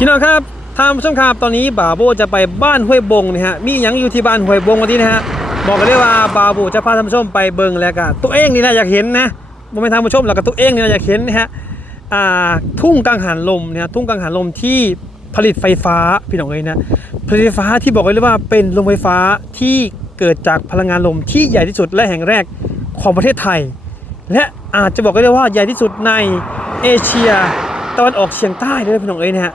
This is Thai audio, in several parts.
พี่น้องครับทางผู้ชมครับตอนนี้บาโบจะไปบ้านห้วยบงนะฮะมีอย่างอยู่ที่บ้านห้วยบงวันนี้นะฮะบอกกันได้ว่าบาโบจะพาท่านผู้ชมไปเบิงแล้วก็ตัวเองนี่นะอยากเห็นนะผมไม่ทางผู้ชมแล้วก็ตัวเองนี่นะอยากเห็นนะฮะอ่าทุ่งกลางหันลมเนี่ยทุ่งกลางหันลมที่ผลิตไฟฟ้าพี่น้องเอ้ยนะผลิตไฟฟ้าที่บอกกันได้ว่าเป็นโรงไฟฟ้าที่เกิดจากพลังงานลมที่ใหญ่ที่สุดและแห่งแรกของประเทศไทย และอาจจะบอกกันได้ว่าใหญ่ที่สุดในเอเชียตะวันออกเฉียงใต้ด้วยพี่น้องเอ้ยนะฮะ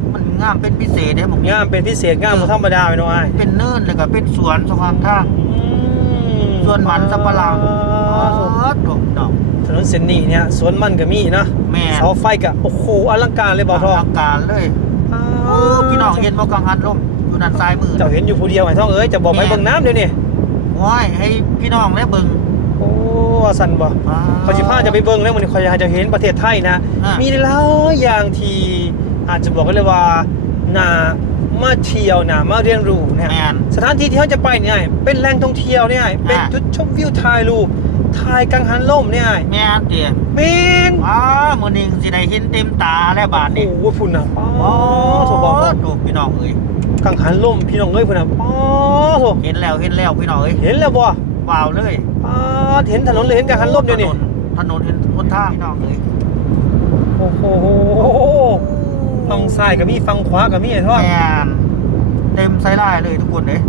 มเป็นพิเศษงามบ่ธรรมดาพี่น้องอ้ายเป็นเนินเลยก็เป็นสวนสองข้างทางส่วนมันสับปะหลังอ๋อดอกดอกถนนเส้นนี้เนี่ยสวนมันก็มีนะแม่เสาไฟก็โอ้โหอลังการเลยบ่าวทองลังการเลยโอ้พี่น้องเห็นบ่กังหันลมอยู่ด้านซ้ายมือเจ้าเห็นอยู่ผู้เดียวไอ้ทองเอ้ยจะบอกให้เบิ่งน้ำเดี๋ยวนี้โอ้ยให้พี่น้องได้เบิ่งโอ้สันบ่เขาสิพาจะไปเบิ่งแล้วมันเขาอยากจะเห็นประเทศไทยนะอ่ามีมีหลายอย่างที่ อาจจะบอกกันเลยว่านามาเที่ยวนามาเรียนรู้เนี่ยแม่นสถานที่ที่เขาจะไปเนี่ยเป็นแหล่งท่องเที่ยวเนี่ยเป็นอ่า จุดชมวิวถ่ายรูปถ่ายกังหันลมเนี่ยแม่นเตี้ยเป็นอ้ามื้อนี้สิได้เห็นเต็มตาแล้วบาดนี้โอ้โหพุ่นน่ะป้าโอ้โถบอกโถพี่น้องเอ้ยกังหันลมพี่น้องเอ้ยพุ่นน่ะป้าโถเห็นแล้วเห็นแล้วพี่น้องเอ้ยเห็นแล้วบ่ว้าวเลยป้าเห็นถนนเลยเห็นกังหันลมเดี๋ยวนี้ถนนเห็นหนทางพี่น้องเอ้ยโอ้โหฝั่ง ซ้ายก็มีฝั่งขวาก็มีไอ้ทอดแม่นเต็มไซไลน์เลยทุกคนเลย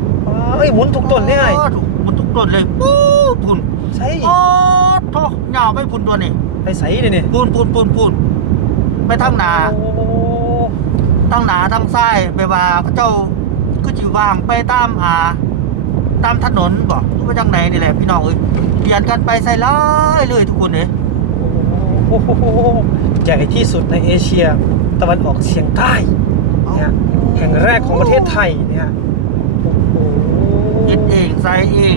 เอ้ยหมุนทุกต้นได้ไงโอ้ถูกมันทุกต้นเลยปูดพุ่นใช่โอ้โถยาวไปพุ่นตัวนี่ไปใส่เลยเนี่ยพุ่นพุ่นพุ่นพุ่นไปทางหนาโอ้โหทางหนาทางซ้ายไปว่าพระเจ้าก็จิวางไปตามหาตามถนนบอกหรือว่าจังไหนนี่แหละพี่น้องเอ้ยเปลี่ยนกันไปไซไลน์เลยทุกคนเลยโอ้โหใหญ่ที่สุดในเอเชีย ตะวันออกเฉียงใต้เนี่ยแห่งแรกของประเทศไทยเนี่ยโอ้โหเฮ็ดเองใส่เอง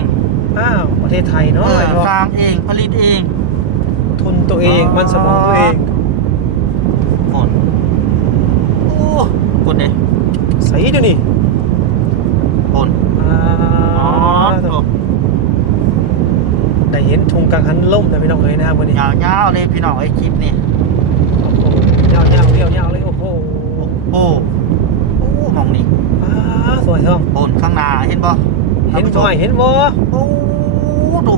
อ้าวประเทศไทยเอเนาะอไอ้ทอดสร้างเองผลิตเอง ทุนตัวเองมันสมองตัวเองฝนโอ้คนเลยใส่เดี๋ยวนี้ฝนอ่าอ๋อโถได้เห็นทุงกังหันล่มแต่ไม่ต้องเลยนะวันนี้ยาวๆเลยพี่น้องไอ้คลิปนี่ โอ้โหยาวๆเรียวยาวๆเลยโอ้โหโอ้โอ้มองนี่อ้าสวยท้องฝนข้างหน้าเห็นบ่เห็นบ่เห็นบ่โอ้ดู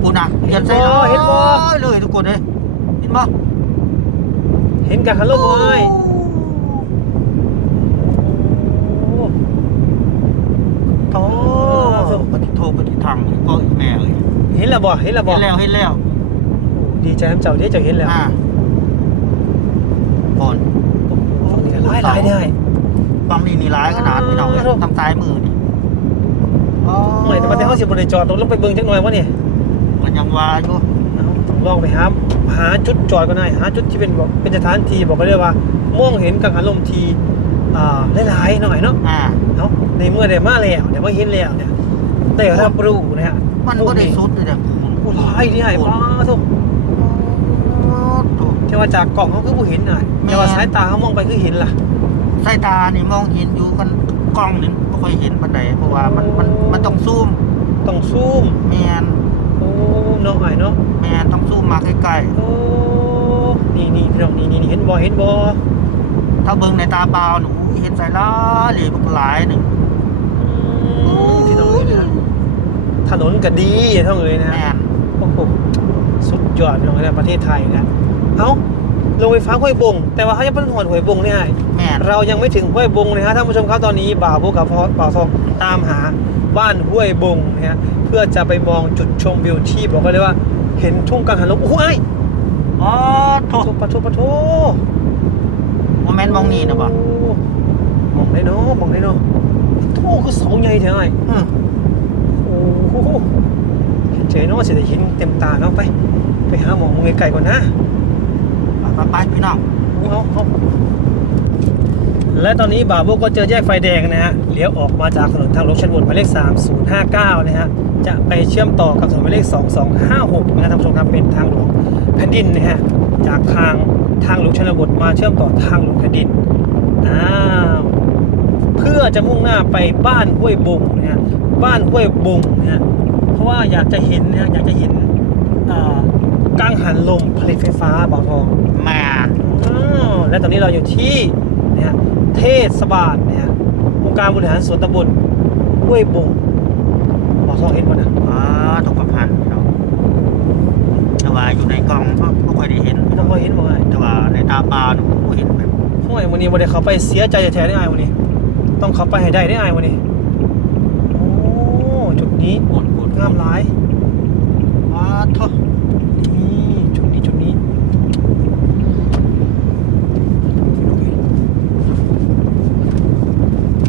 ปูน่ะเปลี่ยนใส่เห็นบ่เลยทุกคนเลยเห็นบ่เห็นกังหันล่มบ่ไอ้โอ้โอ้ปฏิโทปฏิทังก็อีแม่เลยเห็นแล้วบ่เห็นแล้วบ่เห็นแล้วเห็นแล้ว ดีใจน้ำเจ้าเด้เจ้าเห็นแล้ว อ่าฝน โอ้นี่หลายหลายได้ บาง นี่นี่ร้ายขนาดพี่น้องเอ้ยทางซ้ายมือนี่อ๋อไม่แต่ว่าแต่เฮาสิบ่ได้จอดต้องลงไปเบิ่งจักหน่อยวะนี่มันยังว่าอยู่เอาต้องลองไปหาหาจุดจอดก็ได้หาจุดที่เป็นบอกเป็นสถานที่บอกก็ได้ว่ามองเห็นกังหันลมทีอ่าหลายๆหน่อยเนาะอ่าเนาะในเมื่อได้มาแล้วเดี๋ยวมาเห็นแล้วเนี่ยได้รับรู้นะฮะมันก็ได้สุดเลยเด้อโอ้ยที่ไหนป้าทุกโอ้โถเทว่าจากกล่องเขาคือผู้เห็นหน่อยแม่แต่ว่าสายตาเขามองไปคือเห็นล่ะ สายตานี่มองเห็นอยู่กันกล้องนี่ไม่ค่อยเห็นปานใดเพราะว่ามันมันมันต้องซูมต้องซูมแมนโอ้เนาะไอ้เนาะแมนต้องซูมมาใกล้โอ้นี่นี่พี่น้องนี่นี่เห็นบ่เห็นบ่ๆถ้าเบิ่งในตาเปล่าหนูเห็นสายลาหรือบักหลายหนึ่งอืมพี่น้องนี่นะถนนก็ดีเท่าเลยนะแมฮะนโอ้โหสุดยอดพี่น้องในประเทศไทยนะเอ้า โรงไฟฟ้าห้วยบง แต่ว่าเขายังเป็นหวนห้วยบงนี่ไงแมนเรายังไม่ถึงห้วยบงนะฮะท่านผู้ชมครับตอนนี้บ่าวโบกับบ่าวทองตามหาบ้านห้วยบงนะฮะเพื่อจะไปมองจุดชมวิวที่บอกกันเลยว่า เห็นทุ่งกังหันลมโอ้ยอ๋อโถปะโทปะโทปะโทโมเมนต์มองนี่นะบ่มองได้เนาะมองได้เนาะโทคือเสาใหญ่เท่าไหร่อืมโอ้โหเห็นเจ๋เนาะเสียดายหินเต็มตาเนาะไป ไปหาหมอมองไกลๆก่อนนะ ไปไปๆพี่น้องเอาเอาและตอนนี้บาโบก็เจอแยกไฟแดงนะฮะ เลี้ยวออกมาจากถนนทางหลวงชนบทหมายเลข 3059 นะฮะ จะไปเชื่อมต่อกับถนนหมายเลข 2256 นะท่านผู้ชมครับ เป็นทางหลวงแผ่นดินนะฮะ จากทางทางหลวงชนบทมาเชื่อมต่อทางหลวงแผ่นดิน อ้าว เพื่อจะมุ่งหน้าไปบ้านห้วยบงนะฮะ บ้านห้วยบงนะฮะ เพราะว่าอยากจะเห็นนะฮะอยากจะเห็นอ่า กังหันลมผลิตไฟฟ้าบ่าวทองมาอ๋อและตอนนี้เราอยู่ที่นะฮะเทศบาลนะฮะองค์การบริหารส่วนตำบลห้วยบงบอกซองเห็นป่ะนะอ๋อถูกกับพันเนาะแต่ว่าอยู่ในกล่องก็ไม่ค่อยได้เห็นไม่ต้องคอยเห็นบอกไงแต่ว่าในตาเปล่าเนี่ยผมเห็นแบบห้วยวันนี้วันนี้เขาไปเสียใจแท้ๆได้ไงวันนี้ ต้องเขาไปให้ได้ได้ไงวันนี้โอ้จุดนี้ปวดปวดงามหลายว้าทอ นี่จุดนี้จุดนี้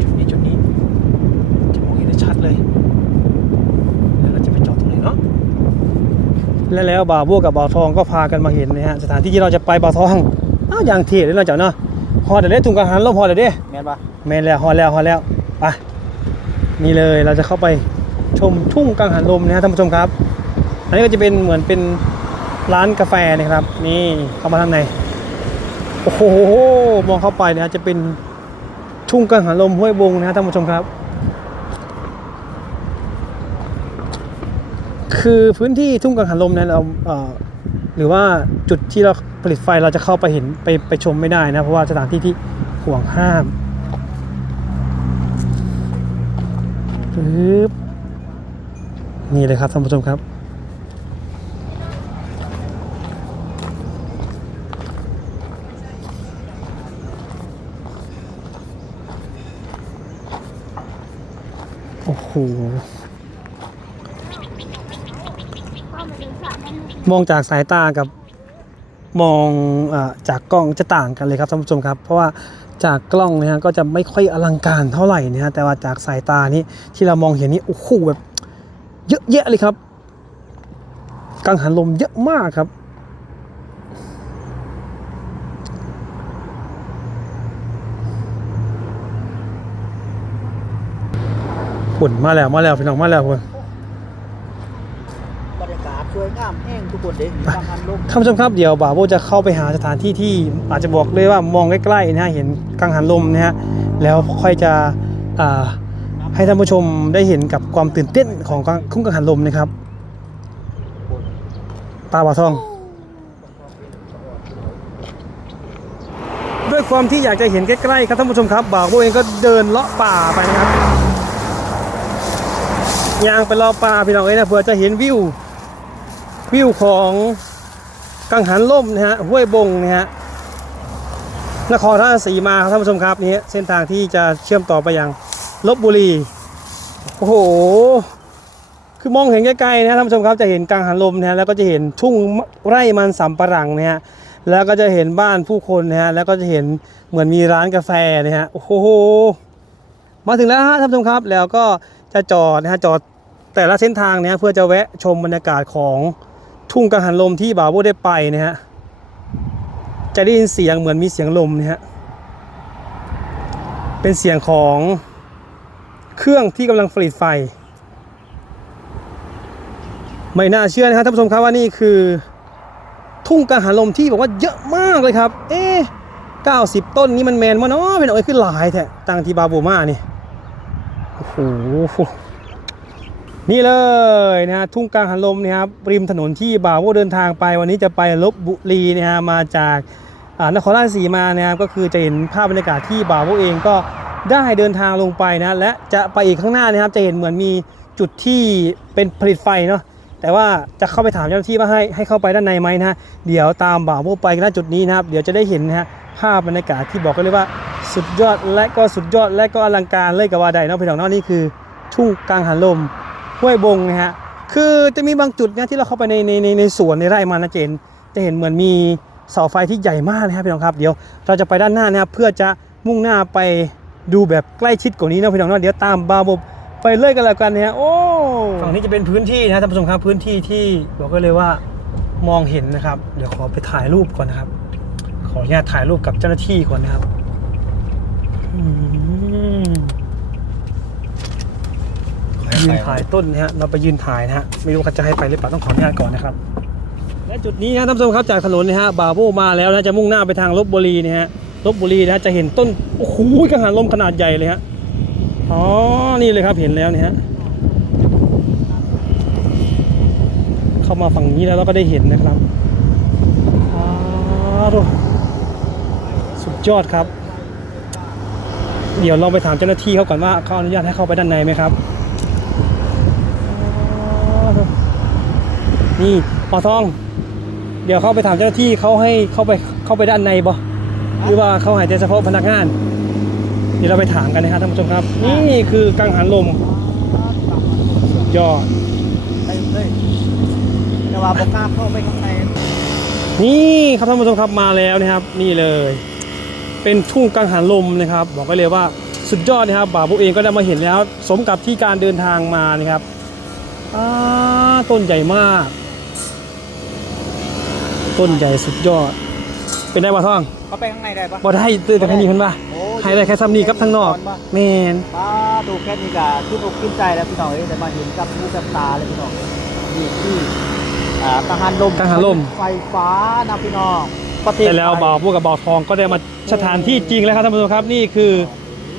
จุดนี้จุดนี้จะมองเห็นได้ชัดเลย แล้วเราจะไปจอดตรงไหนเนาะ และแล้วบ่าวบัวกับบ่าวทองก็พากันมาเห็นนะฮะสถานที่ที่เราจะไปบ่าวทองอ้าวอย่างเท่เลยเราะเจ้าเนาะฮอดเดี๋ยวได้ถุงกระหันลมฮอดเดี๋ยวเด้แม่นปะแม่นแล้วฮอดแล้วฮอดแล้วไปนี่เลยเราจะเข้าไปชมทุ่งกังหันลมนะฮะท่านผู้ชมครับ อันนี้ก็จะเป็นเหมือนเป็นร้านกาแฟนะครับ นี่เข้ามาข้างในโอ้โหมองเข้าไปนะจะเป็นทุ่งกังหันลมห้วยบงนะฮะท่านผู้ชมครับ คือพื้นที่ทุ่งกังหันลมนั้นเราเหรือว่าจุดที่เราผลิตไฟเราจะเข้าไปเห็นไปไปชมไม่ได้นะเพราะว่าสถานที่ที่ห่วงห้ามปึ๊บนี่เลยครับท่านผู้ชมครับ โอ้โห มองจากสายตากับมองอจากกล้องจะต่างกันเลยครับท่านผู้ชมครับ เพราะว่าจากกล้องนี่ยฮะก็จะไม่ค่อยอลังการเท่าไหร่นะฮะแต่ว่าจากสายตานี้ที่เรามองเห็นนี่โอ้โหแบบเยอะแยะเลยครับกังหันลมเยอะมากครับ ฝุ่นมาแล้วมาแล้วพี่น้องมาแล้วคุณบรรยาก ข้ามแห้งทุกคนเด็กข้ามพันลมท่านผู้ชมครับเดี๋ยวบ่าวโบจะเข้าไปหาสถานที่ที่อาจจะบอกเลยว่ามองใกล้ๆนะฮะเห็นกังหันลมนะฮะแล้วค่อยจะอ่าให้ท่านผู้ชมได้เห็นกับความตื่นเต้นของคุ้งกังหันลมนะครับตาบ่าวทอง ด้วยความที่อยากจะเห็นใกล้ๆครับท่านผู้ชมครับบ่าวโบเองก็เดินเลาะป่าไปนะครับยางไปเลาะป่าพี่น้องเอ้ยนะเพื่อจะเห็นวิว วิวของกังหันล่มนะฮะห้วยบงนะฮะนครราชสีมาครับท่านผู้ชมครับนี่เส้นทางที่จะเชื่อมต่อไปยังลบบุรีโอ้โหคือมองเห็นใกล้ๆนะท่านผู้ชมครับจะเห็นกังหันลมนะฮะแล้วก็จะเห็นทุ่งไร่มันสำปะหลังนะฮะแล้วก็จะเห็นบ้านผู้คนนะฮะแล้วก็จะเห็นเหมือนมีร้านกาแฟนะฮะโอ้โหมาถึงแล้วฮะท่านผู้ชมครับแล้วก็จะจอดนะฮะจอดแต่ละเส้นทางเนี่ยเพื่อจะแวะชมบรรยากาศของ ทุ่งกังหันลมที่บาโบได้ไปนะฮะจะได้ยินเสียงเหมือนมีเสียงลมนะฮะเป็นเสียงของเครื่องที่กำลังผลิตไฟ ไม่น่าเชื่อนะครับท่านผู้ชมครับว่านี่คือทุ่งกังหันลมที่บอกว่าเยอะมากเลยครับ เอ๊ะ90ต้นนี้มันแมนมาเนาะเป็นอาไว้ขึ้นหลายแท้ต่างที่บาโบมานี่โอ้โห นี่เลยนะฮะทุ่งกลางหันลมนะครับริมถนนที่บ่าวโวเดินทางไป วันนี้จะไปลบบุรีนะฮะมาจากนครราชสีมานะครับก็คือจะเห็นภาพบรรยากาศที่บ่าวโวเองก็ได้เดินทางลงไปนะและจะไปอีกข้างหน้านะครับ จะเห็นเหมือนมีจุดที่เป็นผลิตไฟเนาะแต่ว่าจะเข้าไปถามเจ้าหน้าที่ว่าให้ให้เข้าไปด้านในไหมนะฮะเดี๋ยวตามบ่าวโวไปณจุดนี้นะครับ เดี๋ยวจะได้เห็นนะฮะภาพบรรยากาศที่บอกกันเลยว่าสุดยอดและก็สุดยอดและก็อลังการเลยกับว่าใดเนาะพี่น้องเนาะนี่คือทุ่งกลางหันลม ห้วยบงนะฮะคือจะมีบางจุดนะที่เราเข้าไปในในในในสวนในไร่มันนะเจน จะเห็นเหมือนมีเสาไฟที่ใหญ่มากนะครับพี่น้องครับเดี๋ยวเราจะไปด้านหน้านะครับเพื่อจะมุ่งหน้าไปดูแบบใกล้ชิดกว่านี้นะพี่น้องนะเดี๋ยวตามบาบบไปเลื่อยกันแล้วกันนะฮะโอ้ฝั่งนี้จะเป็นพื้นที่นะท่านผู้ชมครับพื้นที่ที่บอกก็เลยว่ามองเห็นนะครับ เดี๋ยวขอไปถ่ายรูปก่อนนะครับ ขออนุญาตถ่ายรูปกับเจ้าหน้าที่ก่อนนะครับ ยืนถ่ายต้นนะฮะเราไปยืนถ่ายนะฮะไม่รู้เขาจะให้ไปหรือเปล่าต้องขออนุญาตก่อนนะครับ และจุดนี้นะท่านผู้ชมครับจากถนนนะฮะบาโบมาแล้วนะจะมุ่งหน้าไปทางลบบุรีนะฮะลบบุรีนะจะเห็นต้นโอ้โหกังหันลมขนาดใหญ่เลยฮะอ๋อนี่เลยครับเห็นแล้วเนี่ยฮะเข้ามาฝั่งนี้แล้วเราก็ได้เห็นนะครับอ้าวดูสุดยอดครับ เดี๋ยวลองไปถามเจ้าหน้าที่เขาก่อนว่าเขาอนุญาตให้เข้าไปด้านในไหมครับอ๋อ นี่ปอทอง เดี๋ยวเข้าไปถามเจ้าหน้าที่เขาให้เข้าไปเข้าไปด้านในบ่หรือว่าเขาหายใจเฉพาะพนักงาน เดี๋ยวเราไปถามกันนะครับท่านผู้ชมครับ นี่คือกังหันลมสุดยอดเต็มเลยแต่ว่าบอกกล้าเข้าไปข้างในนี่ครับท่านผู้ชมครับมาแล้วนะครับ นี่เลย เป็นทุ่งกังหันลมนะครับ บอกไว้เลยว่าสุดยอดนะครับบ่าวบุเองก็ได้มาเห็นแล้ว สมกับที่การเดินทางมานะครับอ่าต้นใหญ่มาก ต้นใหญ่สุดยอด เป็นได้บ่าวท่องเข้าไปข้างในได้ปะ บ่ได้ตื่นแต่แค่นี้เพิ่นว่าโอ้ให้ได้แค่ซ้ำนี้กับทั้งนอกแมนมาดูแค่นี้ก็ขึ้นอกขึ้นใจแล้วพี่น้องเอ้ยแต่มาเห็นกับหูกับตาเลยพี่น้องนี่ที่อ่ากังหันลมกังหันลม ไฟฟ้านะพี่น้องประเทศแต่แล้วบ่าวไทยพวกกับบ่าวทองก็ได้มาสถานที่จริงแล้วครับท่านผู้ชมครับนี่คือ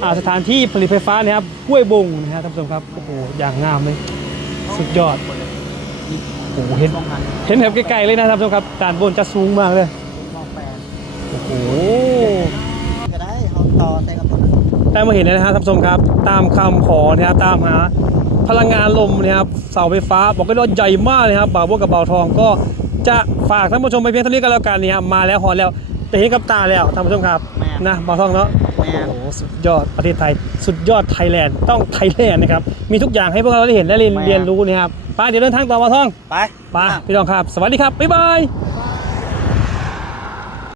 อ่าสถานที่ผลิตไฟฟ้านะครับห้วยบงนะครับท่านผู้ชมครับโอ้โหอย่างงามเลยสุดยอด โอ้โหเห็นมองหันเห็นแบบไกลๆเลยนะท่านผู้ชมครับด้านบนจะสูงมากเลยมองแปลนโอ้โหก็ได้เขาต่อใส่กับต้นได้มาเห็นแล้วนะครับท่านผู้ชมครับ ตามคำขอนะครับตามหาพลังงานลมนะครับเสาไฟฟ้าบอกกันว่าใหญ่มากเลยครับบ่าวพวกกับบ่าวทองก็จะฝากท่านผู้ชมไปเพียงเท่านี้ก็แล้วกันนี่ครับมาแล้วหอแล้วแต่เห็นกับตาแล้วท่านผู้ชมครับแม่นนะบ่าวทองเนาะ แม่นโอ้โหสุดยอดประเทศไทย สุดยอดไทยแลนด์ต้องไทยแลนด์นะครับ มีทุกอย่างให้พวกเราได้เห็นและเรียนแม่เรียนรู้นะครับไปเดี๋ยวเดินทางต่อมาท่องไป ไปพี่น้องครับ สวัสดีครับ บ๊ายบายบ๊ายบาย